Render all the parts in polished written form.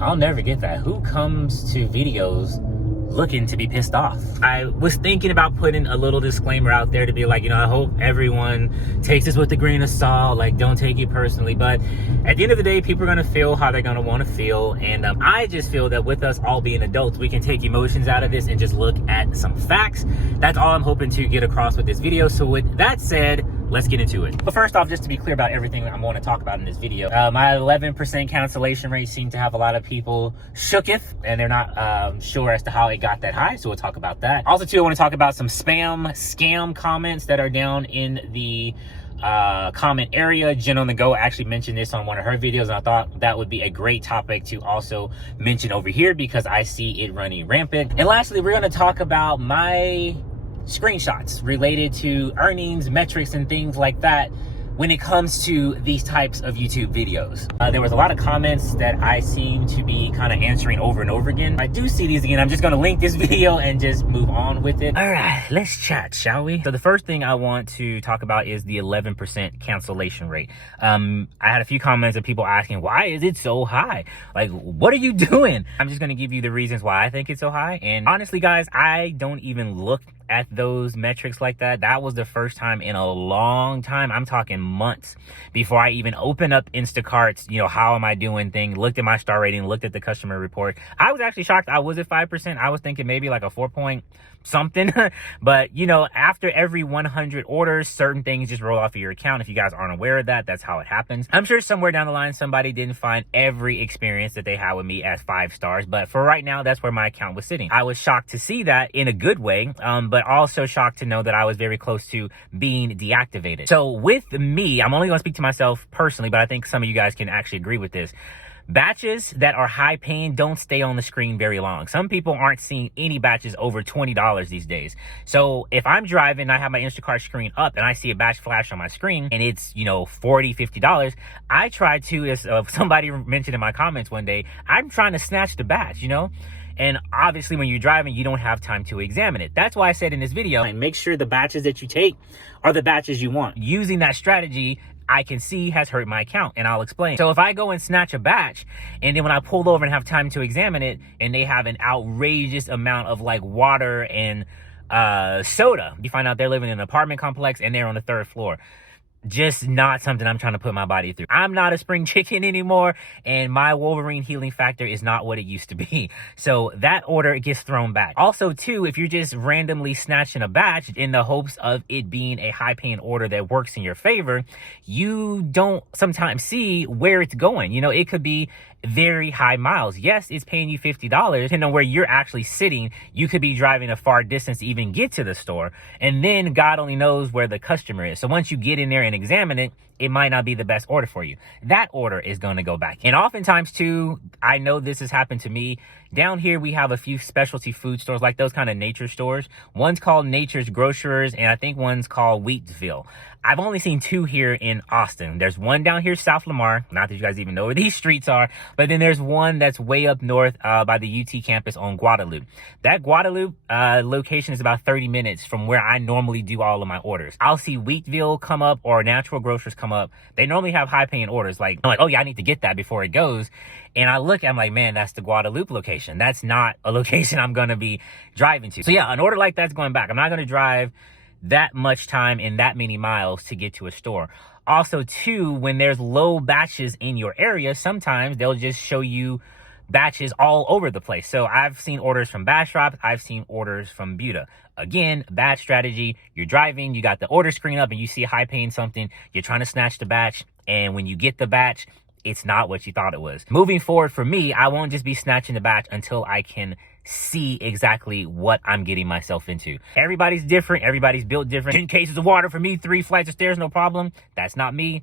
I'll never get that. Who comes to videos looking to be pissed off? I was thinking about putting a little disclaimer out there to be like, you know, I hope everyone takes this with a grain of salt, like don't take it personally. But at the end of the day, people are gonna feel how they're gonna want to feel, and I just feel that with us all being adults, we can take emotions out of this and just look at some facts. That's all I'm hoping to get across with this video. So with that said, let's get into it. But first off, just to be clear about everything I'm going to talk about in this video, my 11% cancellation rate seemed to have a lot of people shooketh, and they're not sure as to how it got that high, so we'll talk about that. Also too, I want to talk about some scam comments that are down in the comment area. Jen on the Go actually mentioned this on one of her videos, and I thought that would be a great topic to also mention over here because I see it running rampant. And lastly, we're going to talk about my screenshots related to earnings, metrics, and things like that when it comes to these types of YouTube videos. There was a lot of comments that I seem to be kind of answering over and over again. I do see these again. I'm just going to link this video and just move on with it. All right, let's chat, shall we? So the first thing I want to talk about is the 11% cancellation rate. I had a few comments of people asking, why is it so high? Like, what are you doing? I'm just going to give you the reasons why I think it's so high. And honestly, guys, I don't even look at those metrics like that. That was the first time in a long time, I'm talking months, before I even opened up Instacart's, you know, how am I doing thing, looked at my star rating, looked at the customer report. I was actually shocked I was at 5%. I was thinking maybe like a 4 point something. But, you know, after every 100 orders, certain things just roll off of your account. If you guys aren't aware of that, that's how it happens. I'm sure somewhere down the line, somebody didn't find every experience that they had with me as 5 stars. But for right now, that's where my account was sitting. I was shocked to see that in a good way, but also shocked to know that I was very close to being deactivated. So with me, I'm only going to speak to myself personally, but I think some of you guys can actually agree with this. Batches that are high paying don't stay on the screen very long. Some people aren't seeing any batches over $20 these days. So if I'm driving, I have my Instacart screen up and I see a batch flash on my screen and it's, you know, $40, $50, I try to, as somebody mentioned in my comments one day, I'm trying to snatch the batch, you know? And obviously when you're driving, you don't have time to examine it. That's why I said in this video, and make sure the batches that you take are the batches you want. Using that strategy, I can see has hurt my account, and I'll explain. So if I go and snatch a batch, and then when I pull over and have time to examine it, and they have an outrageous amount of like water and soda, you find out they're living in an apartment complex and they're on the 3rd floor. Just not something I'm trying to put my body through. I'm not a spring chicken anymore, and my Wolverine healing factor is not what it used to be. So that order gets thrown back. Also, too, if you're just randomly snatching a batch in the hopes of it being a high-paying order that works in your favor, you don't sometimes see where it's going. You know, it could be very high miles. Yes, it's paying you $50, depending on where you're actually sitting. You could be driving a far distance to even get to the store, and then God only knows where the customer is. So once you get in there and examine it, it might not be the best order for you. That order is going to go back. And oftentimes too, I know this has happened to me. Down here, we have a few specialty food stores, like those kind of nature stores. One's called Nature's Grocers, and I think one's called Wheatsville. I've only seen 2 here in Austin. There's one down here, South Lamar. Not that you guys even know where these streets are, but then there's one that's way up north by the UT campus on Guadalupe. That Guadalupe location is about 30 minutes from where I normally do all of my orders. I'll see Wheatville come up or Natural Grocers come up. They normally have high paying orders. Like, I'm like, oh yeah, I need to get that before it goes. And I look, I'm like, man, that's the Guadalupe location. That's not a location I'm going to be driving to. So yeah, an order like that's going back. I'm not going to drive that much time and that many miles to get to a store. Also, too, when there's low batches in your area, sometimes they'll just show you batches all over the place. So I've seen orders from Bastrop. I've seen orders from Buda. Again, batch strategy. You're driving, you got the order screen up and you see high paying something. You're trying to snatch the batch. And when you get the batch, it's not what you thought it was. Moving forward for me, I won't just be snatching the batch until I can see exactly what I'm getting myself into. Everybody's different. Everybody's built different. 10 cases of water for me, 3 flights of stairs, no problem. That's not me.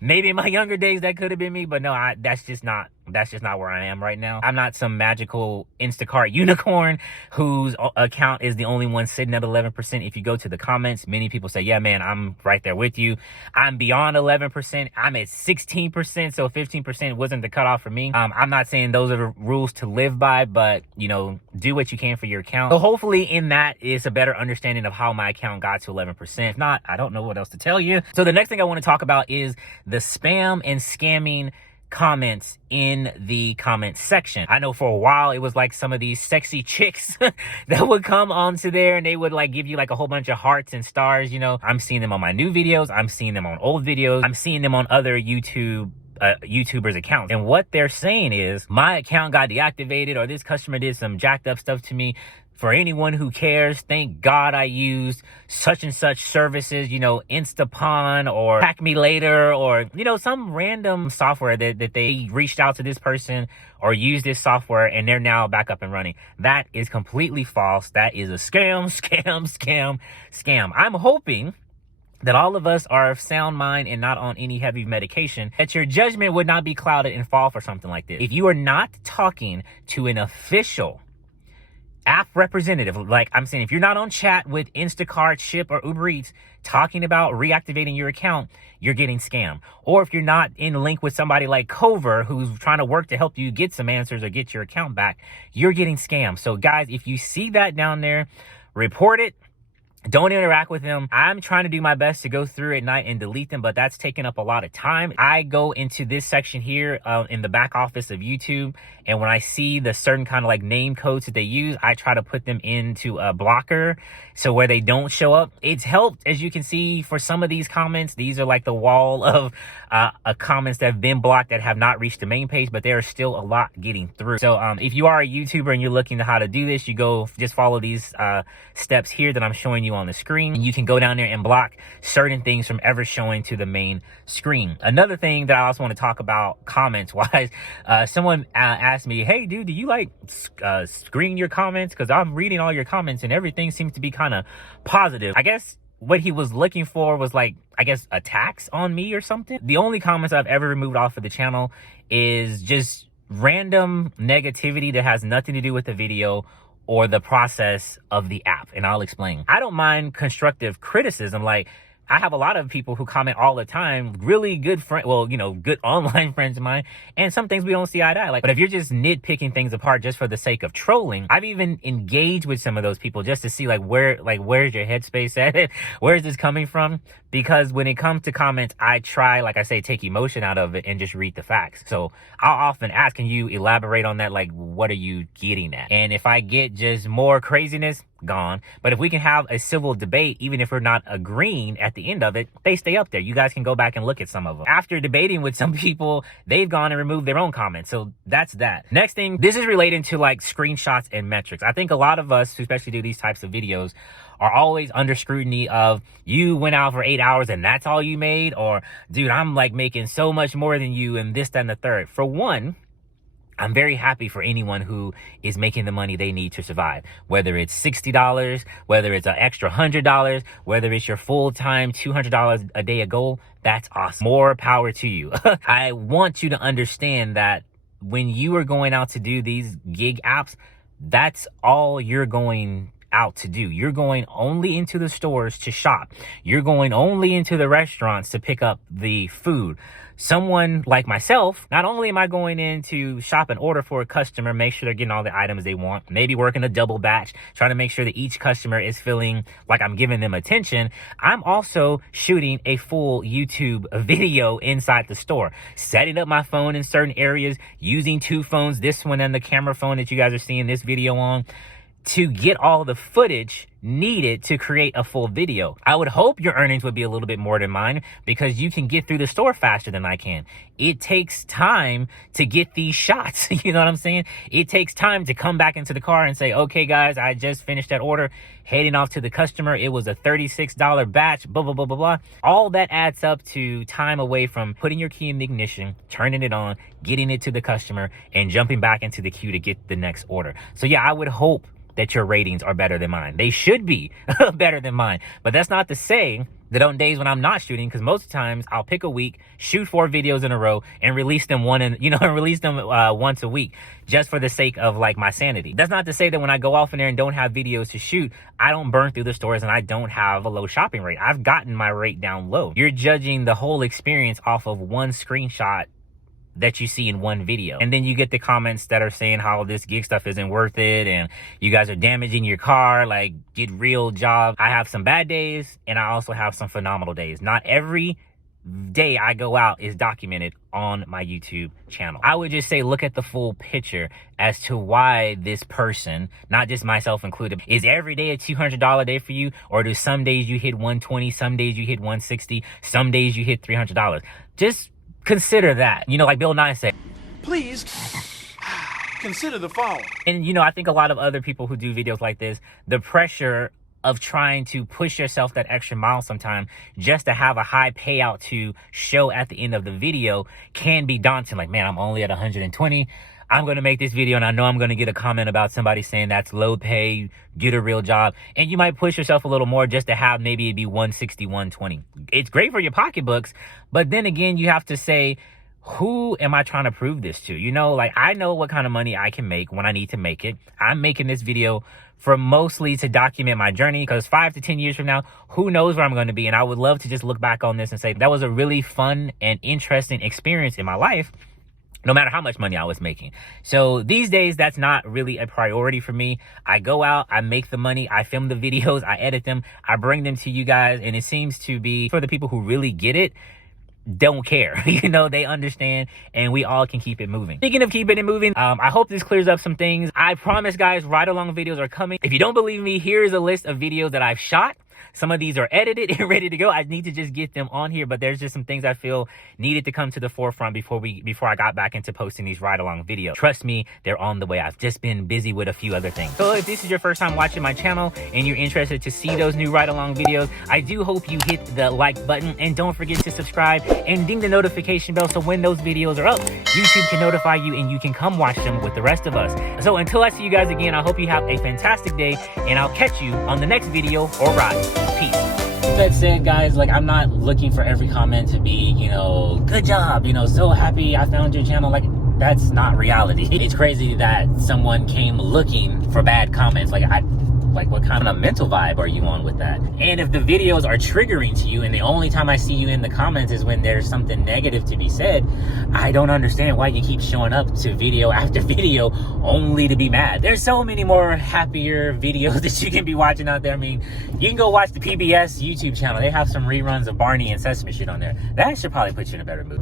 Maybe in my younger days that could have been me, but no, that's just not where I am right now. I'm not some magical Instacart unicorn whose account is the only one sitting at 11%. If you go to the comments, many people say, yeah, man, I'm right there with you. I'm beyond 11%. I'm at 16%. So 15% wasn't the cutoff for me. I'm not saying those are the rules to live by, but you know, do what you can for your account. So hopefully in that is a better understanding of how my account got to 11%. If not, I don't know what else to tell you. So the next thing I want to talk about is the spam and scamming comments in the comment section. I know for a while it was like some of these sexy chicks that would come onto there and they would like give you like a whole bunch of hearts and stars. You know, I'm seeing them on my new videos, I'm seeing them on old videos, I'm seeing them on other YouTubers accounts, and what they're saying is my account got deactivated, or this customer did some jacked up stuff to me. For anyone who cares, thank God I used such and such services, you know, Instapon or Pack Me Later, or, you know, some random software that they reached out to this person or used this software and they're now back up and running. That is completely false. That is a scam. I'm hoping that all of us are of sound mind and not on any heavy medication, that your judgment would not be clouded and fall for something like this. If you are not talking to an official app representative, like I'm saying, if you're not on chat with Instacart, Ship, or Uber Eats talking about reactivating your account, you're getting scammed. Or if you're not in link with somebody like Cover who's trying to work to help you get some answers or get your account back, you're getting scammed. So guys, if you see that down there, report it. Don't interact with them. I'm trying to do my best to go through at night and delete them, but that's taking up a lot of time. I go into this section here in the back office of YouTube, and when I see the certain kind of like name codes that they use, I try to put them into a blocker so where they don't show up. It's helped, as you can see, for some of these comments. These are like the wall of comments that have been blocked that have not reached the main page, but there are still a lot getting through. So if you are a YouTuber and you're looking to how to do this, you go just follow these steps here that I'm showing you on the screen, and you can go down there and block certain things from ever showing to the main screen. Another thing that I also want to talk about comments wise, someone asked me, hey dude, do you like screen your comments? Because I'm reading all your comments and everything seems to be kind of positive. I guess what he was looking for was like, I guess, attacks on me or something. The only comments I've ever removed off of the channel is just random negativity that has nothing to do with the video or the process of the app, and I'll explain. I don't mind constructive criticism. Like, I have a lot of people who comment all the time, really good friend, well, you know, good online friends of mine, and some things we don't see eye to eye. Like, but if you're just nitpicking things apart just for the sake of trolling, I've even engaged with some of those people just to see where's your headspace at? Where is this coming from? Because when it comes to comments, I try, like I say, take emotion out of it and just read the facts. So I'll often ask, can you elaborate on that? Like, what are you getting at? And if I get just more craziness, gone. But if we can have a civil debate, even if we're not agreeing at the end of it, they stay up there. You guys can go back and look at some of them. After debating with some people, they've gone and removed their own comments. So that's that. Next thing, this is related to like screenshots and metrics. I think a lot of us who especially do these types of videos are always under scrutiny of, you went out for 8 hours and that's all you made, or dude, I'm like making so much more than you and this, that, and the third. For one, I'm very happy for anyone who is making the money they need to survive, whether it's $60, whether it's an extra $100, whether it's your full-time $200 a day a goal. That's awesome. More power to you. I want you to understand that when you are going out to do these gig apps, that's all you're going out to do. You're going only into the stores to shop. You're going only into the restaurants to pick up the food. Someone like myself, not only am I going in to shop and order for a customer, make sure they're getting all the items they want, maybe working a double batch, trying to make sure that each customer is feeling like I'm giving them attention, I'm also shooting a full YouTube video inside the store, setting up my phone in certain areas, using two phones, this one and the camera phone that you guys are seeing this video on, to get all the footage needed to create a full video. I would hope your earnings would be a little bit more than mine, because you can get through the store faster than I can. It takes time to get these shots. You know what I'm saying? It takes time to come back into the car and say, okay guys, I just finished that order, heading off to the customer. It was a $36 batch, blah, blah, blah, blah, blah. All that adds up to time away from putting your key in the ignition, turning it on, getting it to the customer, and jumping back into the queue to get the next order. So yeah, I would hope that your ratings are better than mine. They should be better than mine. But that's not to say that on days when I'm not shooting, because most of the times I'll pick a week, shoot 4 videos in a row, and release them once a week, just for the sake of like my sanity. That's not to say that when I go off in there and don't have videos to shoot, I don't burn through the stores and I don't have a low shopping rate. I've gotten my rate down low. You're judging the whole experience off of one screenshot that you see in one video, and then you get the comments that are saying how this gig stuff isn't worth it and you guys are damaging your car, like, get real job. I have some bad days and I also have some phenomenal days. Not every day I go out is documented on my YouTube channel. I would just say look at the full picture as to why this person, not just myself included, is every day a $200 day for you, or do some days you hit 120, some days you hit 160, some days you hit $300. Just consider that. You know, like Bill Nye said, please consider the following. And you know, I think a lot of other people who do videos like this, the pressure of trying to push yourself that extra mile sometime just to have a high payout to show at the end of the video can be daunting. Like, man, I'm only at 120. I'm going to make this video and I know I'm going to get a comment about somebody saying that's low pay, get a real job. And you might push yourself a little more just to have maybe it be 160, 120. It's great for your pocketbooks, but then again, you have to say, who am I trying to prove this to? You know, like, I know what kind of money I can make when I need to make it. I'm making this video for mostly to document my journey, because 5 to 10 years from now, who knows where I'm going to be. And I would love to just look back on this and say that was a really fun and interesting experience in my life, no matter how much money I was making. So these days, that's not really a priority for me. I go out, I make the money, I film the videos, I edit them, I bring them to you guys. And it seems to be, for the people who really get it, don't care. You know, they understand, and we all can keep it moving. Speaking of keeping it moving, I hope this clears up some things. I promise, guys, ride-along videos are coming. If you don't believe me, here's a list of videos that I've shot. Some of these are edited and ready to go. I need to just get them on here, but there's just some things I feel needed to come to the forefront before I got back into posting these ride-along videos. Trust me, they're on the way. I've just been busy with a few other things. So if this is your first time watching my channel and you're interested to see those new ride-along videos, I do hope you hit the like button, and don't forget to subscribe and ding the notification bell so when those videos are up, YouTube can notify you and you can come watch them with the rest of us. So until I see you guys again, I hope you have a fantastic day, and I'll catch you on the next video or ride. Peace. With that said, guys, like, I'm not looking for every comment to be, you know, good job, you know, so happy I found your channel. Like, that's not reality. It's crazy that someone came looking for bad comments. Like, what kind of mental vibe are you on with that? And if the videos are triggering to you and the only time I see you in the comments is when there's something negative to be said, I don't understand why you keep showing up to video after video only to be mad. There's so many more happier videos that you can be watching out there. I mean, you can go watch the PBS YouTube channel. They have some reruns of Barney and Sesame Street on there. That should probably put you in a better mood.